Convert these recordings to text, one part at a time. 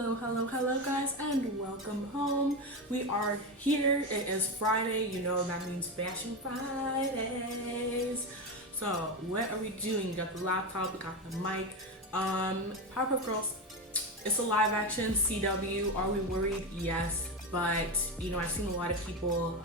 Hello guys, and welcome home. We are here. It is Friday. You know that means Fashion Fridays. So what are we doing? We got the laptop, we got the mic. Powerpuff Girls, it's a live action CW. Are we worried? Yes, but you know, I've seen a lot of people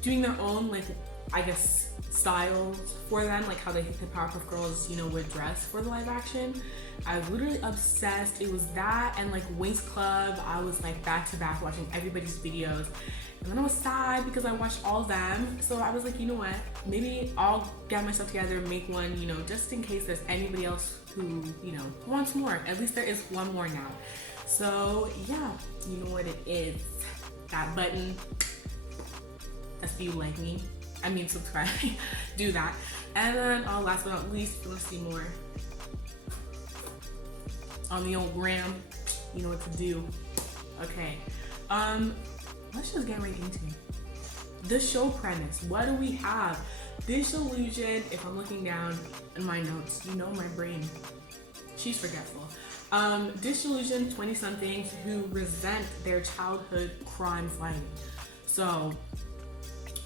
doing their own, like, I guess, styles for them, like how the Powerpuff Girls, you know, would dress for the live action. I was literally obsessed. It was that and like Winx Club. I was like back to back watching everybody's videos, and then I was sad because I watched all of them. So I was like, you know what, maybe I'll get myself together and make one, you know, just in case there's anybody else who, you know, wants more. At least there is one more now. So yeah, you know what it is, that button. That's if you like me, I mean subscribe. Do that. And then last but not least, if you want to see more on the old gram, you know what to do. Okay, let's just get right into it. The show premise. What do we have? Disillusioned. If I'm looking down in my notes, you know my brain, she's forgetful. Disillusioned 20-somethings who resent their childhood crime fighting. So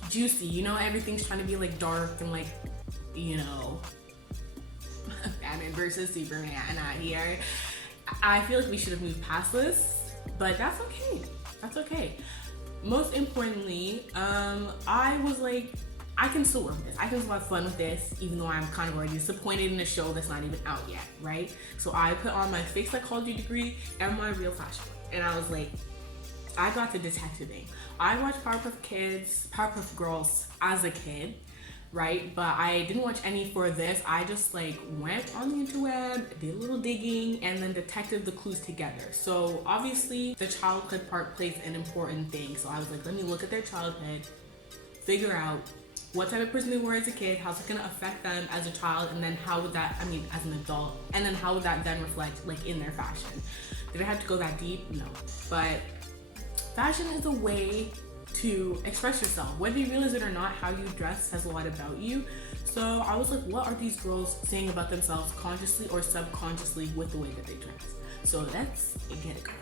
juicy, you know, everything's trying to be like dark and like, you know, Batman versus Superman out here. I feel like we should have moved past this, but that's okay. That's okay. Most importantly, I was like, I can still work with this. I can still have fun with this, even though I'm kind of already disappointed in a show that's not even out yet, right? So I put on my fake psychology degree and my real fashion, and I was like, I got the detectiving. I watched Powerpuff Girls as a kid, right? But I didn't watch any for this. I just like went on the interweb, did a little digging, and then detected the clues together. So obviously the childhood part plays an important thing. So I was like, let me look at their childhood, figure out what type of person they were as a kid, how's it gonna affect them as a child, and then how would that, I mean, as an adult, and then how would that then reflect like in their fashion. Did I have to go that deep? No. But fashion is a way to express yourself. Whether you realize it or not, how you dress says a lot about you. So I was like, what are these girls saying about themselves consciously or subconsciously with the way that they dress? So let's get it going.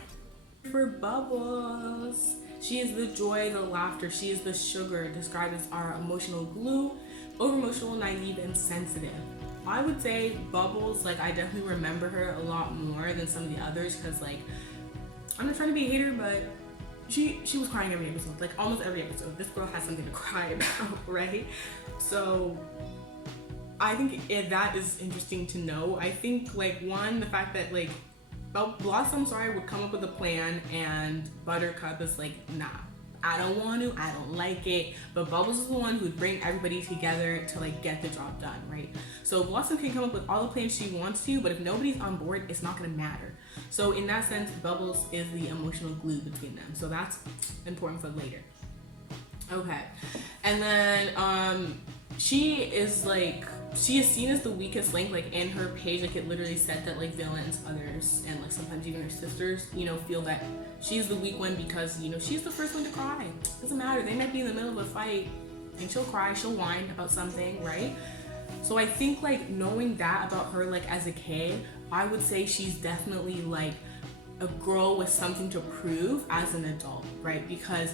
For Bubbles, she is the joy, the laughter. She is the sugar, described as our emotional glue, over emotional, naive, and sensitive. I would say Bubbles, like, I definitely remember her a lot more than some of the others, because like, I'm not trying to be a hater, but she was crying every episode, like almost every episode. This girl has something to cry about, right? So I think that is interesting to know. I think like one, the fact that like Blossom, would come up with a plan, and Buttercup is like, nah, I don't want to, I don't like it. But Bubbles is the one who would bring everybody together to like get the job done, right? So Blossom can come up with all the plans she wants to, but if nobody's on board, it's not gonna matter. So in that sense, Bubbles is the emotional glue between them. So that's important for later. Okay. And then she is seen as the weakest link, like in her page, like it literally said that like villains, others, and like sometimes even her sisters, you know, feel that she's the weak one because, you know, she's the first one to cry. Doesn't matter, they might be in the middle of a fight and she'll cry, she'll whine about something, right? So I think like knowing that about her, like as a kid, I would say she's definitely like a girl with something to prove as an adult, right? Because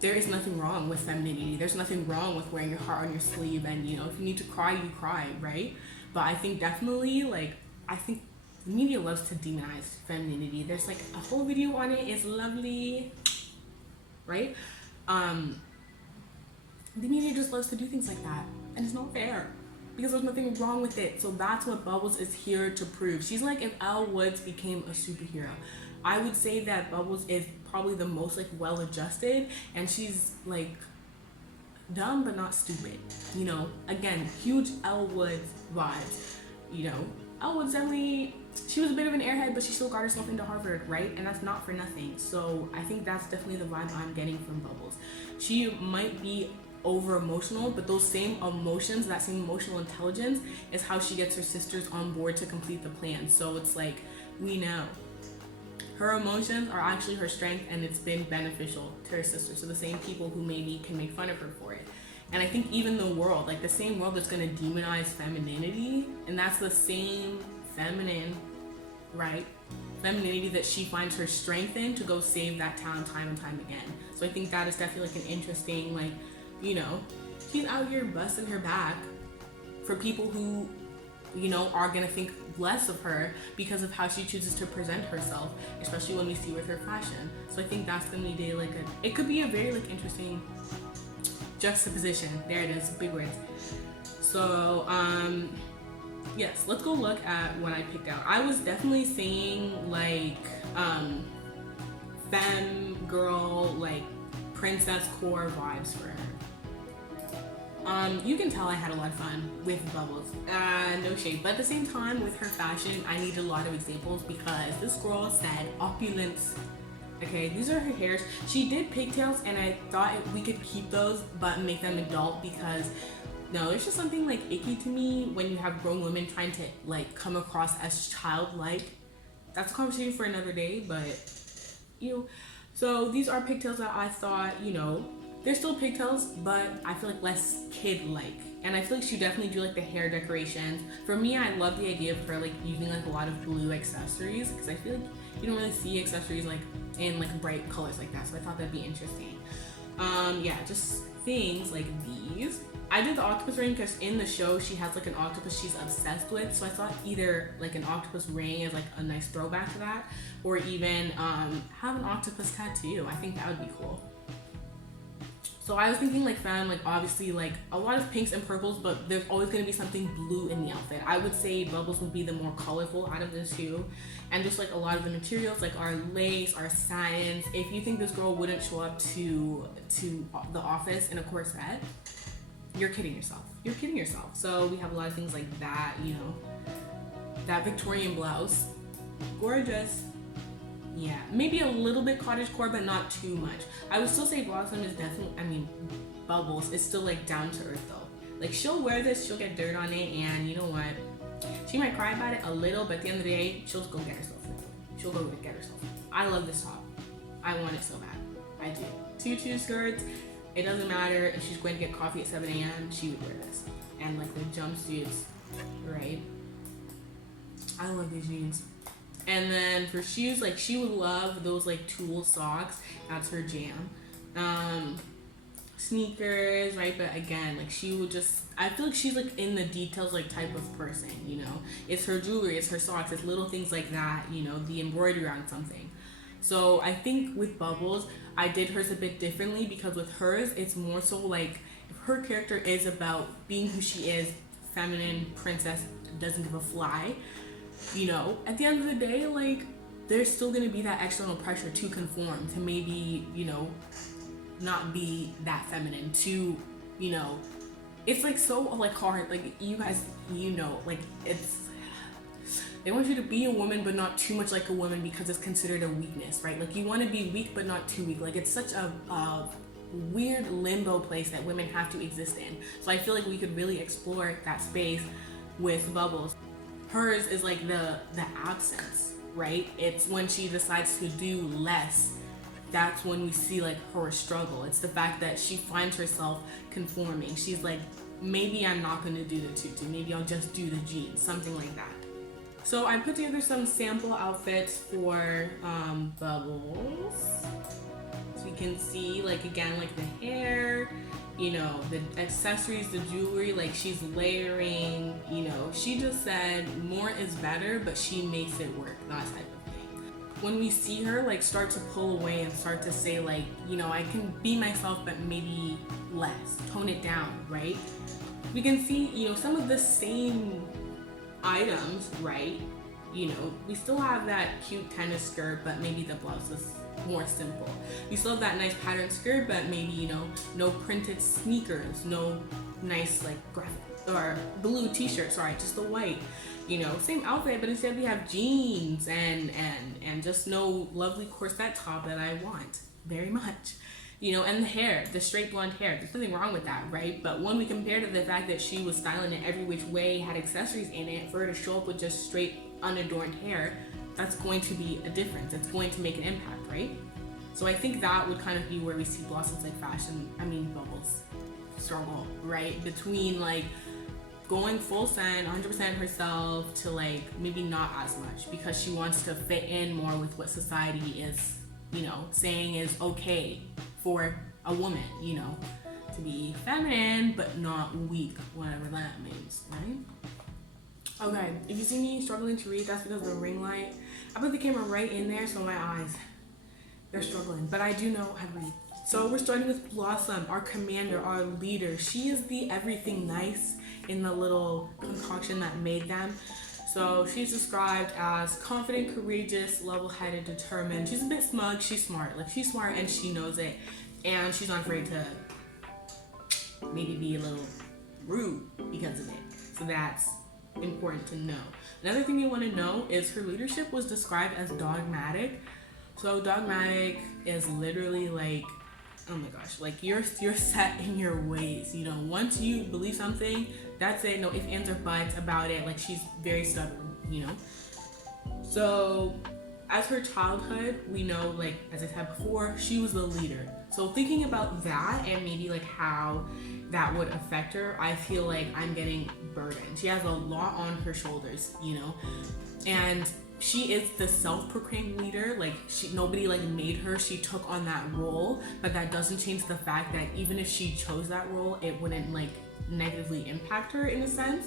there is nothing wrong with femininity. There's nothing wrong with wearing your heart on your sleeve, and you know, if you need to cry, you cry, right? But I think definitely, like, I think the media loves to demonize femininity. There's like a whole video on it. It's lovely, right? The media just loves to do things like that, and it's not fair because there's nothing wrong with it. So that's what Bubbles is here to prove. She's like if Elle Woods became a superhero. I would say that Bubbles is probably the most like well-adjusted, and she's like dumb but not stupid, you know. Again, huge Elle Woods vibes, you know. Elle Woods definitely, she was a bit of an airhead, but she still got herself into Harvard, right? And that's not for nothing. So I think that's definitely the vibe I'm getting from Bubbles. She might be over emotional, but those same emotions, that same emotional intelligence is how she gets her sisters on board to complete the plan. So it's like, we know her emotions are actually her strength, and it's been beneficial to her sisters. So the same people who maybe can make fun of her for it. And I think even the world, like the same world that's gonna demonize femininity, and that's the same feminine right? Femininity that she finds her strength in to go save that town time and time again. So I think that is definitely like an interesting, like, you know, she's out here busting her back for people who, you know, are gonna think less of her because of how she chooses to present herself, especially when we see with her fashion. So I think that's gonna be like it could be a very like interesting juxtaposition. There it is, big words. So yes, let's go look at what I picked out. I was definitely seeing like femme girl, like princess core vibes for her. You can tell I had a lot of fun with Bubbles, no shade, but at the same time with her fashion I needed a lot of examples because this girl said opulence. Okay, these are her hairs. She did pigtails and I thought we could keep those but make them adult because no, it's just something like icky to me when you have grown women trying to like come across as childlike. That's a conversation for another day, but you know. So these are pigtails that I thought, you know, they're still pigtails, but I feel like less kid-like. And I feel like she definitely do like the hair decorations. For me, I love the idea of her like using like a lot of blue accessories because I feel like you don't really see accessories like in like bright colors like that. So I thought that'd be interesting. Yeah, just things like these. I did the octopus ring because in the show she has like an octopus she's obsessed with, so I thought either like an octopus ring is like a nice throwback to that, or even have an octopus tattoo. I think that would be cool. So I was thinking like femme, like obviously like a lot of pinks and purples, but there's always going to be something blue in the outfit. I would say Bubbles would be the more colorful out of the two, and just like a lot of the materials like our lace, our satins. If you think this girl wouldn't show up to the office in a corset, you're kidding yourself. You're kidding yourself. So we have a lot of things like that, you know, that Victorian blouse, gorgeous. Yeah, maybe a little bit cottagecore, but not too much. I would still say Blossom is definitely, I mean, Bubbles is still like down to earth though. Like she'll wear this, she'll get dirt on it, and you know what? She might cry about it a little, but at the end of the day, she'll go get herself. She'll go get herself. I love this top. I want it so bad. I do. Tutu skirts. It doesn't matter if she's going to get coffee at 7 a.m. She would wear this. And like the jumpsuits, right? I love these jeans. And then for shoes, like she would love those like tulle socks. That's her jam. Sneakers, right? But again, like she would just, I feel like she's like in the details like type of person, you know? It's her jewelry, it's her socks, it's little things like that, you know, the embroidery on something. So I think with Bubbles, I did hers a bit differently because with hers, it's more so like if her character is about being who she is, feminine, princess, doesn't give a fly, you know, at the end of the day, like there's still gonna be that external pressure to conform, to maybe, you know, not be that feminine, to, you know, it's like so like hard, like you guys, you know, like it's, they want you to be a woman but not too much like a woman because it's considered a weakness, right? Like you want to be weak but not too weak. Like it's such a weird limbo place that women have to exist in. So I feel like we could really explore that space with Bubbles. Hers is like the absence, right? It's when she decides to do less, that's when we see like her struggle. It's the fact that she finds herself conforming. She's like, maybe I'm not going to do the tutu, maybe I'll just do the jeans, something like that. So I put together some sample outfits for Bubbles. So you can see, like, again, like the hair, you know, the accessories, the jewelry, like she's layering, you know, she just said more is better, but she makes it work, that type of thing. When we see her like start to pull away and start to say like, you know, I can be myself, but maybe less, tone it down, right? We can see, you know, some of the same items, right? You know, we still have that cute tennis skirt, but maybe the blouse is more simple. We still have that nice patterned skirt, but maybe, you know, no printed sneakers, no nice like graphic or blue t-shirt, sorry, just the white. You know, same outfit, but instead we have jeans and just no lovely corset top that I want very much. You know, and the hair, the straight blonde hair, there's nothing wrong with that, right? But when we compare to the fact that she was styling it every which way, had accessories in it, for her to show up with just straight unadorned hair, that's going to be a difference. It's going to make an impact, right? So I think that would kind of be where we see Blossom's like fashion, Bubbles struggle, right? Between like going full send 100% herself to like maybe not as much, because she wants to fit in more with what society is, you know, saying is okay for a woman, you know, to be feminine but not weak, whatever that means, right? Okay, if you see me struggling to read, that's because of the ring light. I put the camera right in there, so my eyes, they're struggling, but I do know I read. So we're starting with Blossom, our commander, our leader. She is the everything nice in the little concoction that made them. So she's described as confident, courageous, level-headed, determined. She's a bit smug, she's smart. Like, she's smart and she knows it. And she's not afraid to maybe be a little rude because of it. So that's important to know. Another thing you want to know is her leadership was described as dogmatic. So dogmatic is literally like, oh my gosh, like you're set in your ways, you know. Once you believe something, that's it. No ifs, ands, or buts about it. Like, she's very stubborn, you know. So as her childhood, we know, like as I said before, she was the leader. So thinking about that and maybe like how that would affect her, I feel like I'm getting burdened. She has a lot on her shoulders, you know, and she is the self-proclaimed leader. Like, nobody like made her, she took on that role, but that doesn't change the fact that even if she chose that role, it wouldn't like negatively impact her in a sense.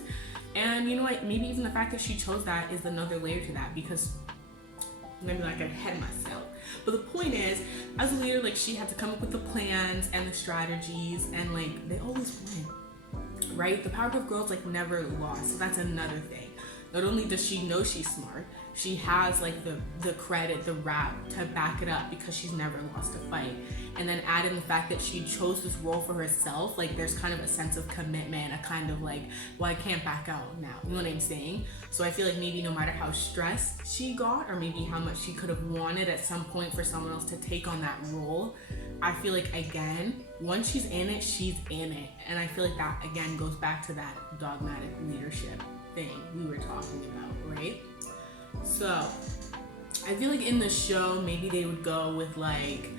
And you know what, maybe even the fact that she chose that is another layer to that, because maybe like I ahead myself. But the point is, as a leader, like, she had to come up with the plans and the strategies, and like they always win, right? The Powerpuff Girls like never lost. So that's another thing. Not only does she know she's smart, she has like the credit, the rap to back it up, because she's never lost a fight. And then add in the fact that she chose this role for herself, like there's kind of a sense of commitment, a kind of like, well, I can't back out now, you know what I'm saying? So I feel like maybe no matter how stressed she got, or maybe how much she could have wanted at some point for someone else to take on that role, I feel like, again, once she's in it, she's in it. And I feel like that again goes back to that dogmatic leadership thing we were talking about, right? So I feel like in the show, maybe they would go with like,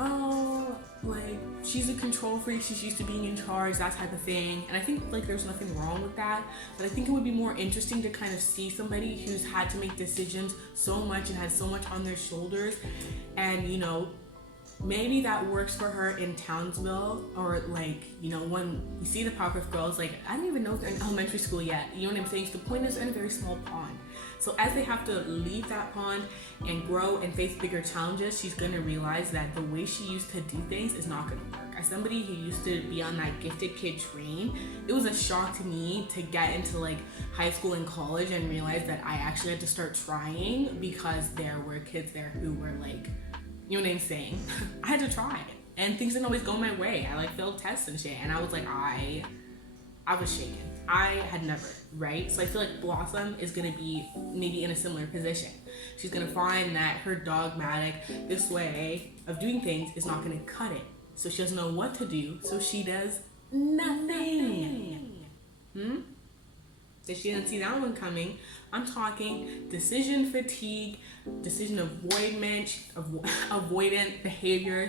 oh, like she's a control freak, she's used to being in charge, that type of thing. And I think like there's nothing wrong with that, but I think it would be more interesting to kind of see somebody who's had to make decisions so much and has so much on their shoulders, and you know, maybe that works for her in Townsville, or like, you know, when you see the Powerpuff Girls, like I don't even know if they're in elementary school yet, you know what I'm saying? So the point is, they're in a very small pond. So as they have to leave that pond and grow and face bigger challenges, she's gonna realize that the way she used to do things is not gonna work. As somebody who used to be on that gifted kid train, it was a shock to me to get into like high school and college and realize that I actually had to start trying, because there were kids there who were like, you know what I'm saying? I had to try, and things didn't always go my way. I like failed tests and shit, and I was like, I was shaken. I had never, right? So I feel like Blossom is gonna be maybe in a similar position. She's gonna find that her dogmatic, this way of doing things is not gonna cut it. So she doesn't know what to do, so she does nothing. So she didn't see that one coming. I'm talking decision fatigue, decision avoidant behavior,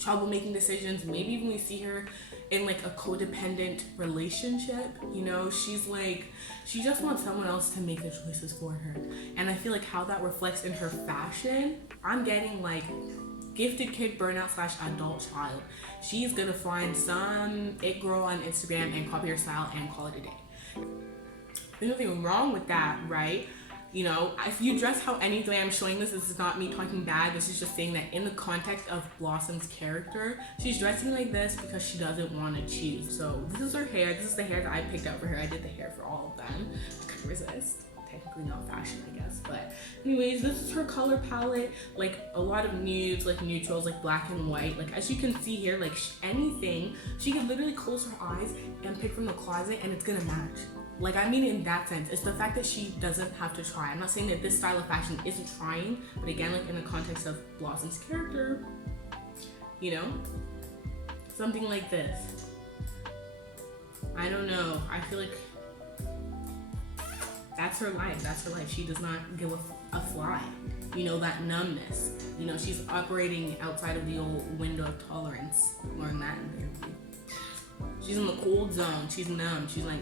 trouble making decisions. Maybe even we see her in like a codependent relationship, you know, she's like, she just wants someone else to make the choices for her. And I feel like how that reflects in her fashion, I'm getting like gifted kid burnout / adult child. She's gonna find some it girl on Instagram and copy her style and call it a day. There's nothing wrong with that, right? You know, if you dress how any way I'm showing this is not me talking bad. This is just saying that in the context of Blossom's character, she's dressing like this because she doesn't want to choose. So this is her hair. This is the hair that I picked out for her. I did the hair for all of them. I couldn't resist. Technically not fashion, I guess. But anyways, this is her color palette. Like a lot of nudes, like neutrals, like black and white. Like as you can see here, like anything, she can literally close her eyes and pick from the closet and it's gonna match. Like, I mean, in that sense, it's the fact that she doesn't have to try. I'm not saying that this style of fashion isn't trying, but again, like in the context of Blossom's character, you know, something like this. I don't know. I feel like that's her life. That's her life. She does not give a fly. You know, that numbness. You know, she's operating outside of the old window of tolerance. Learn that in therapy. She's in the cold zone. She's numb. She's like,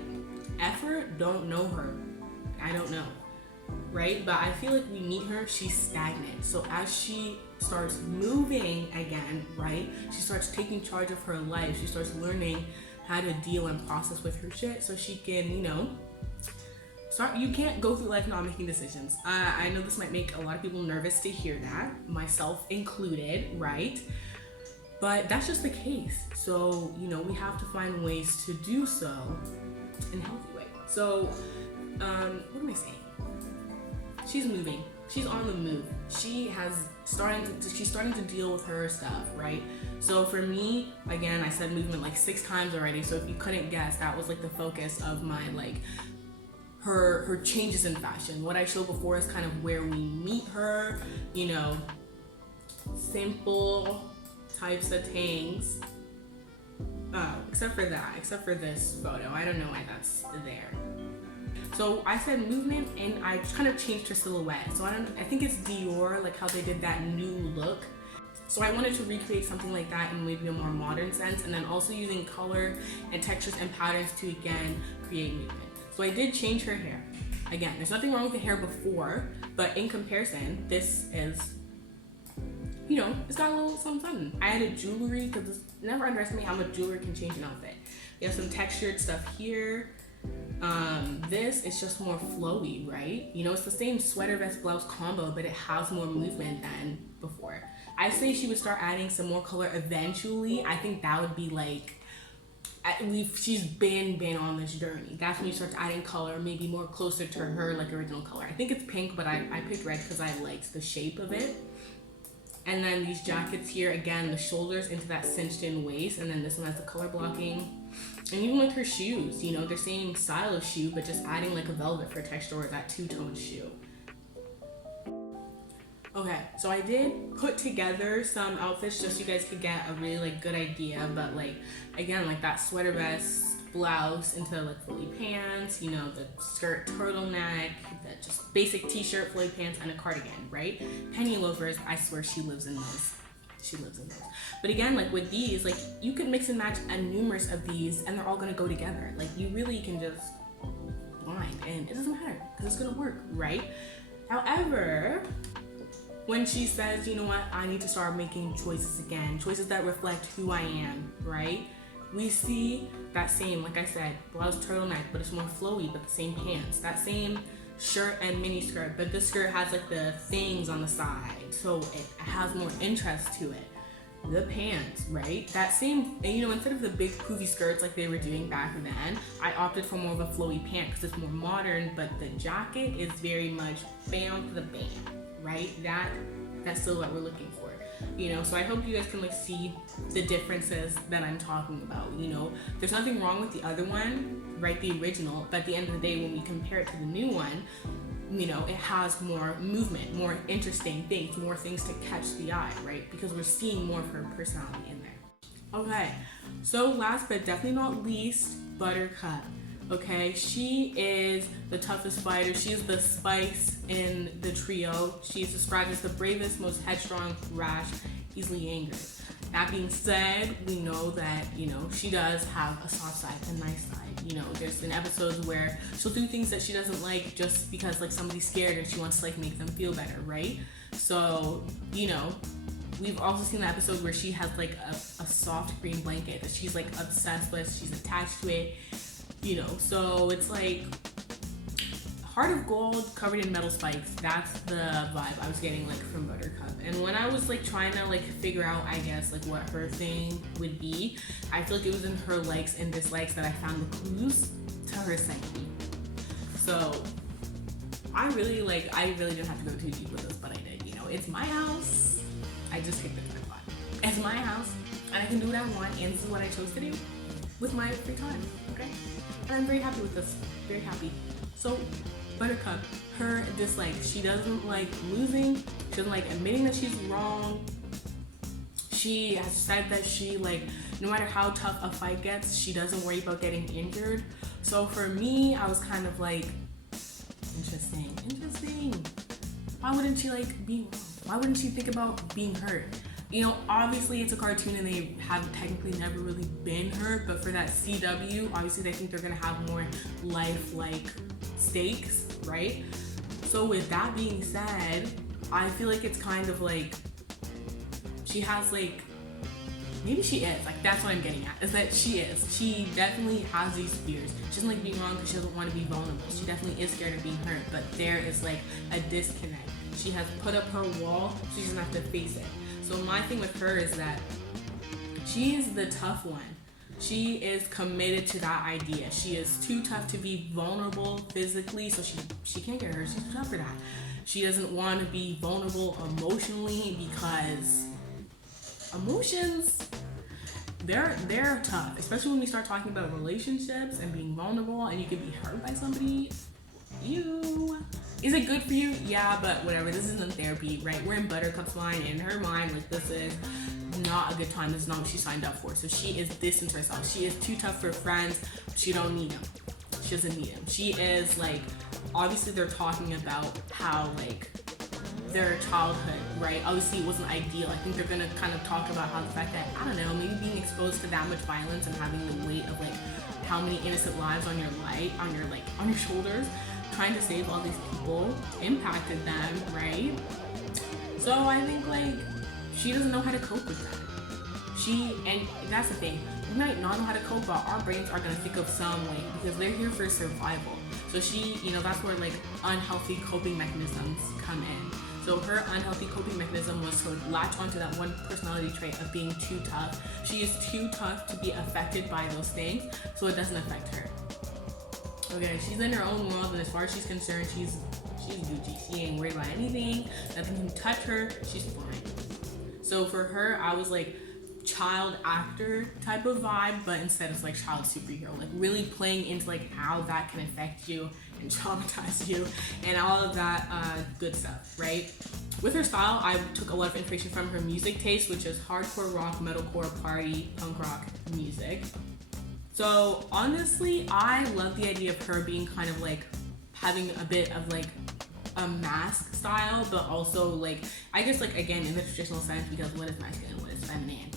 effort, don't know her. I don't know, right? But I feel like we meet her, she's stagnant. So as she starts moving again, right? She starts taking charge of her life. She starts learning how to deal and process with her shit so she can, you know, you can't go through life not making decisions. I know this might make a lot of people nervous to hear that, myself included, right? But that's just the case. So, you know, we have to find ways to do so in a healthy way. So, what am I saying? She's moving. She's on the move. She's starting to deal with her stuff, right? So for me, again, I said movement like 6 times already. So if you couldn't guess, that was like the focus of my like her changes in fashion. What I showed before is kind of where we meet her, you know, simple types of things. Except for this photo. I don't know why that's there. So I said movement and I kind of changed her silhouette. So I think it's Dior, like how they did that new look. So I wanted to recreate something like that in maybe a more modern sense, and then also using color and textures and patterns to again create movement. So I did change her hair. Again, there's nothing wrong with the hair before, but in comparison, this is, you know, it's got a little something. I added jewelry, because never underestimate how much jewelry can change an outfit. We have some textured stuff here. This is just more flowy, right? You know, it's the same sweater vest blouse combo, but it has more movement than before. I say she would start adding some more color eventually. I think that would be like, she's been on this journey. That's when you start adding color, maybe more closer to her like original color. I think it's pink, but I picked red because I liked the shape of it. And then these jackets here, again, the shoulders into that cinched in waist, and then this one has the color blocking. And even with her shoes, you know, they're same style of shoe, but just adding like a velvet for texture or that two-tone shoe. Okay, so I did put together some outfits just so you guys could get a really like good idea, but like, again, like that sweater vest blouse into like flowy pants, you know, the skirt turtleneck, the just basic t-shirt, flowy pants, and a cardigan, right? Penny loafers, I swear she lives in those. She lives in those. But again, like with these, like you can mix and match a numerous of these and they're all gonna go together. Like you really can just blind and it doesn't matter because it's gonna work, right? However, when she says, you know what, I need to start making choices again, choices that reflect who I am, right? We see that same, like I said, blouse turtleneck, but it's more flowy, but the same pants, that same shirt and mini skirt, but this skirt has like the things on the side, so it has more interest to it. The pants, right? That same, and you know, instead of the big poofy skirts like they were doing back then, I opted for more of a flowy pant because it's more modern, but the jacket is very much bam to the bam, right? That's still what we're looking for, you know? So I hope you guys can like see the differences that I'm talking about, you know? There's nothing wrong with the other one, right? The original, but at the end of the day, when we compare it to the new one, you know, it has more movement, more interesting things, more things to catch the eye, right? Because we're seeing more of her personality in there. Okay, so last but definitely not least, Buttercup. Okay, she is the toughest fighter. She is the spice in the trio. She is described as the bravest, most headstrong, rash, easily angered. That being said, we know that, you know, she does have a soft side, a nice side. You know, there's been episodes where she'll do things that she doesn't like just because like somebody's scared and she wants to like make them feel better, right? So, you know, we've also seen the episode where she has like a soft green blanket that she's like obsessed with, she's attached to it, you know, so it's like heart of gold covered in metal spikes. That's the vibe I was getting like from Buttercup. And when I was like trying to like figure out, I guess, like what her thing would be, I feel like it was in her likes and dislikes that I found the clues to her psyche. So I really didn't have to go too deep with this, but I did, you know. It's my house. I just hit the jackpot. It's my house and I can do what I want, and this is what I chose to do with my free time, okay? And I'm very happy with this, very happy. So Buttercup, her dislike, she doesn't like losing, she doesn't like admitting that she's wrong. She has said that she like, no matter how tough a fight gets, she doesn't worry about getting injured. So for me, I was kind of like, interesting. Why wouldn't she like be wrong? Why wouldn't she think about being hurt? you know, obviously it's a cartoon and they have technically never really been hurt, but for that CW, obviously they think they're gonna have more life-like stakes, right? So with that being said, I feel like it's kind of like she has like, maybe she is, like that's what I'm getting at, is that she definitely has these fears. She doesn't like being wrong because she doesn't want to be vulnerable. She definitely is scared of being hurt, but there is like a disconnect. She has put up her wall, so she doesn't have to face it. So my thing with her is that she is the tough one. She is committed to that idea. She is too tough to be vulnerable physically, so she can't get hurt. She's too tough for that. She doesn't want to be vulnerable emotionally because emotions, they're tough, especially when we start talking about relationships and being vulnerable, and you could be hurt by somebody. Is it good for you? Yeah, but whatever. This isn't therapy, right? We're in Buttercup's mind, and in her mind, like, this is not a good time. This is not what she signed up for. So she is distancing herself. She is too tough for friends. She don't need them. She doesn't need them. She is like, obviously they're talking about how like their childhood, right? Obviously it wasn't ideal. I think they're gonna kind of talk about how the fact that, I don't know, maybe being exposed to that much violence and having the weight of like how many innocent lives on your shoulders, trying to save all these people impacted them, right? So I think like she doesn't know how to cope with that. And that's the thing, we might not know how to cope, but our brains are gonna think of some way because they're here for survival. So she, you know, that's where like unhealthy coping mechanisms come in. So her unhealthy coping mechanism was to latch onto that one personality trait of being too tough. She is too tough to be affected by those things, so it doesn't affect her. Okay, she's in her own world, and as far as she's concerned, she's Gucci. She ain't worried about anything. Nothing can touch her. She's fine. So for her, I was like child actor type of vibe, but instead it's like child superhero, like really playing into like how that can affect you and traumatize you and all of that good stuff, right? With her style, I took a lot of inspiration from her music taste, which is hardcore rock, metalcore, party, punk rock music. So honestly, I love the idea of her being kind of like having a bit of like a mask style, but also like, I guess like again in the traditional sense, because what is masculine, what is feminine?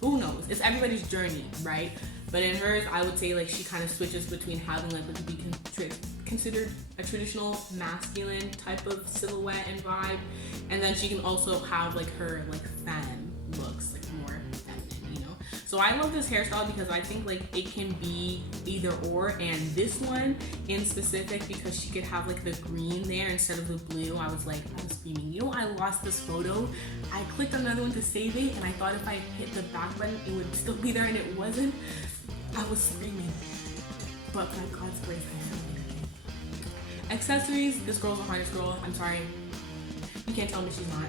Who knows? It's everybody's journey, right? But in hers, I would say like she kind of switches between having like what could be considered a traditional masculine type of silhouette and vibe, and then she can also have like her like femme looks, like more feminine, you know? So I love this hairstyle because I think like it can be either or, and this one in specific because she could have like the green there instead of the blue. I was screaming. You know, I lost this photo. I clicked on another one to save it, and I thought if I hit the back button, it would still be there, and it wasn't. I was screaming. But by God's grace, I found it. Accessories. This girl's a harness girl. I'm sorry. You can't tell me she's not.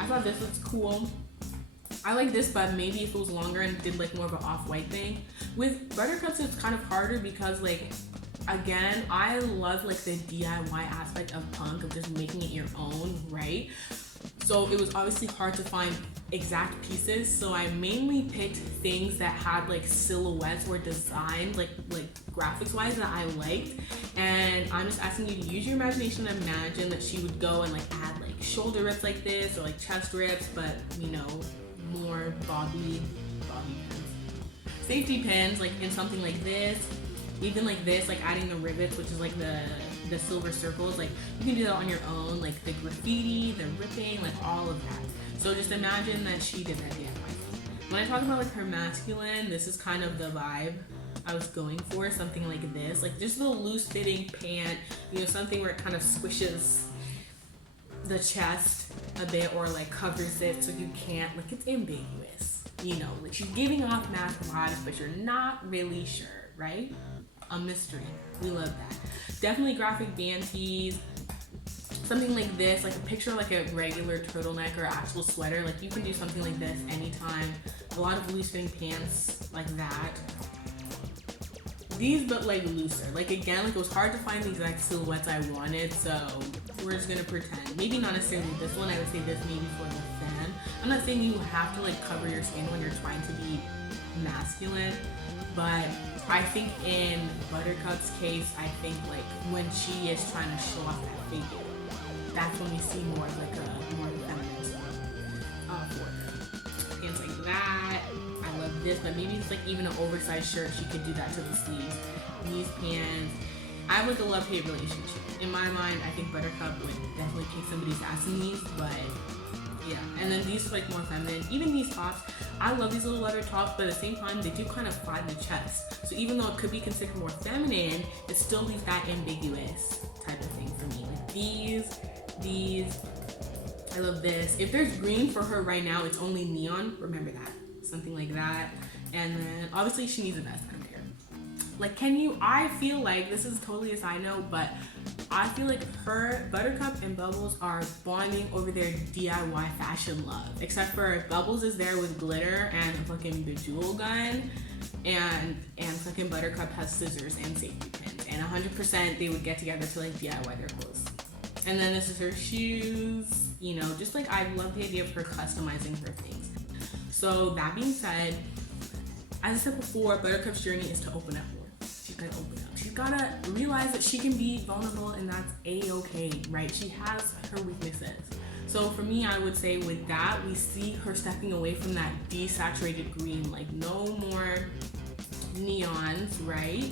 I thought this was cool. I like this, but maybe if it was longer and did like more of an off-white thing. With Buttercups, it's kind of harder because like, again, I love like the DIY aspect of punk, of just making it your own, right? So it was obviously hard to find exact pieces, so I mainly picked things that had like silhouettes or designs, like graphics wise, that I liked. And I'm just asking you to use your imagination and imagine that she would go and like add like shoulder rips like this, or like chest rips, but you know, more bobby pins, safety pins, like in something like this, even like this, like adding the rivets, which is like the silver circles. Like you can do that on your own, like the graffiti, the ripping, like all of that. So just imagine that she did that DIY. When I talk about like her masculine, this is kind of the vibe I was going for, something like this, like just a loose fitting pant, you know, something where it kind of squishes the chest a bit, or like covers it so you can't, like, it's ambiguous, you know, like she's giving off mask vibes, but you're not really sure, right? A mystery. We love that. Definitely graphic band tees, something like this, like a picture like a regular turtleneck or actual sweater. Like you can do something like this anytime. A lot of loose fitting pants like that. These, but like looser. Like again, like it was hard to find the exact silhouettes I wanted, so we're just gonna pretend. Maybe not necessarily this one. I would say this maybe for the fan. I'm not saying you have to like cover your skin when you're trying to be masculine, but I think in Buttercup's case, I think like when she is trying to show off that figure, that's when we see more of like a more feminine stuff for her. this, but maybe it's like even an oversized shirt, she could do that to the sleeves. These pants, I have like a love-hate relationship. In my mind, I think Buttercup would definitely kick somebody's ass in these, but yeah. And then these are like more feminine. Even these tops, I love these little leather tops, but at the same time, they do kind of flatten the chest. So even though it could be considered more feminine, it still leaves that ambiguous type of thing for me. Like these, I love this. If there's green for her right now, it's only neon. Remember that. Something like that. And then obviously she needs a vest. I don't care. Like, I feel like, this is totally a side note, but I feel like her, Buttercup and Bubbles are bonding over their DIY fashion love. Except for Bubbles is there with glitter and a fucking bejewel gun, and fucking Buttercup has scissors and safety pins. And 100% they would get together to like DIY their clothes. And then this is her shoes, you know, just like I love the idea of her customizing her things. So that being said, as I said before, Buttercup's journey is to open up more. She's gotta open up. She's gotta realize that she can be vulnerable, and that's a-okay, right? She has her weaknesses. So for me, I would say with that, we see her stepping away from that desaturated green, like no more neons, right?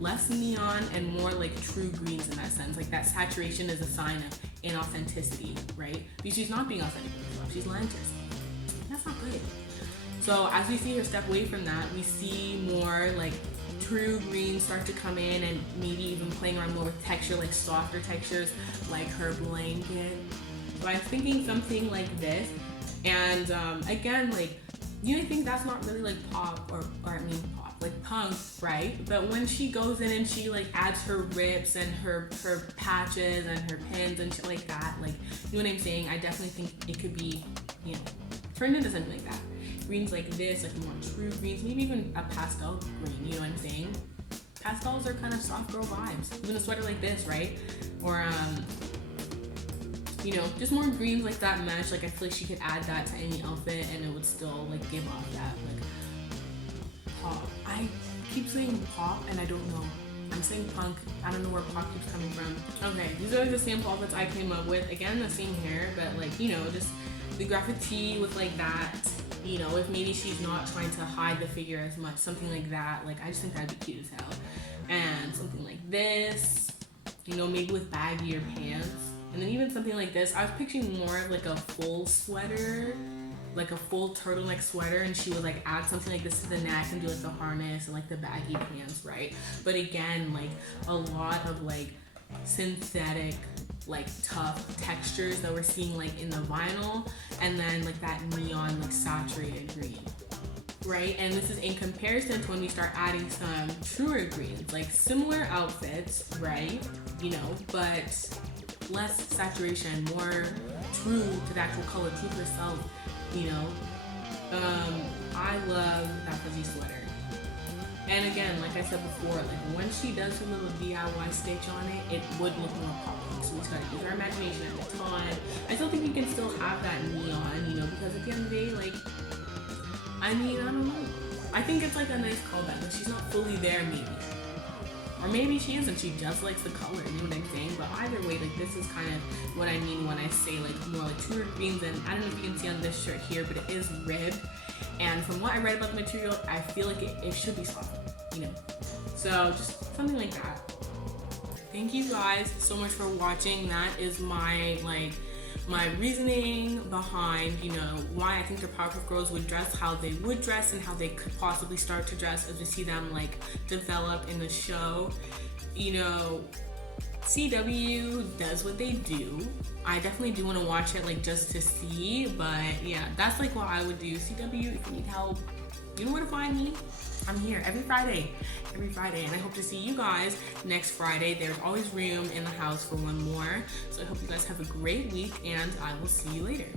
Less neon and more like true greens in that sense. Like that saturation is a sign of inauthenticity, right? Because she's not being authentic with herself. She's lying to herself. That's not good. So as we see her step away from that, we see more like true greens start to come in, and maybe even playing around more with texture, like softer textures, like her blanket. So I'm thinking something like this. And again, like, you think that's not really like pop, or I mean pop, like punk, right? But when she goes in and she like adds her rips and her patches and her pins and shit like that, like, you know what I'm saying? I definitely think it could be, you know, turned into something like that. Greens like this, like more true greens, maybe even a pastel green, you know what I'm saying? Pastels are kind of soft girl vibes. Even a sweater like this, right? Or you know, just more greens like that mesh. Like I feel like she could add that to any outfit and it would still like give off that like pop. I keep saying pop and I don't know. I'm saying punk. I don't know where pop keeps coming from. Okay, these are the sample outfits I came up with. Again, the same hair, but like, you know, just the graphic tee with like that. You know, if maybe she's not trying to hide the figure as much, something like that. Like, I just think that'd be cute as hell. And something like this, you know, maybe with baggier pants. And then even something like this, I was picturing more of like a full sweater, like a full turtleneck sweater, and she would like add something like this to the neck and do like the harness and like the baggy pants, right? But again, like a lot of like synthetic, like tough textures that we're seeing like in the vinyl, and then like that neon like saturated green, right? And this is in comparison to when we start adding some truer greens, like similar outfits, right? You know, but less saturation, more true to the actual color, true to herself, you know. I love that fuzzy sweater. And again, like I said before, like when she does her little DIY stitch on it, it would look more poppy. So we just gotta use our imagination at the time. I still think you can still have that neon, you know, because at the end of the day, like, I mean, I don't know. I think it's like a nice callback. Like she's not fully there, maybe. Or maybe she isn't, she just likes the color, you know what I'm saying? But either way, like this is kind of what I mean when I say like more like truer greens. And I don't know if you can see on this shirt here, but it is ribbed. And from what I read about the material, I feel like it should be soft, you know? So just something like that. Thank you guys so much for watching. That is my reasoning behind, you know, why I think the Powerpuff Girls would dress how they would dress and how they could possibly start to dress as we see them like develop in the show. You know, CW does what they do. I definitely do want to watch it like just to see, but yeah, that's like what I would do. CW, if you need help, you know where to find me. I'm here every Friday, and I hope to see you guys next Friday. There's always room in the house for one more. So I hope you guys have a great week, and I will see you later.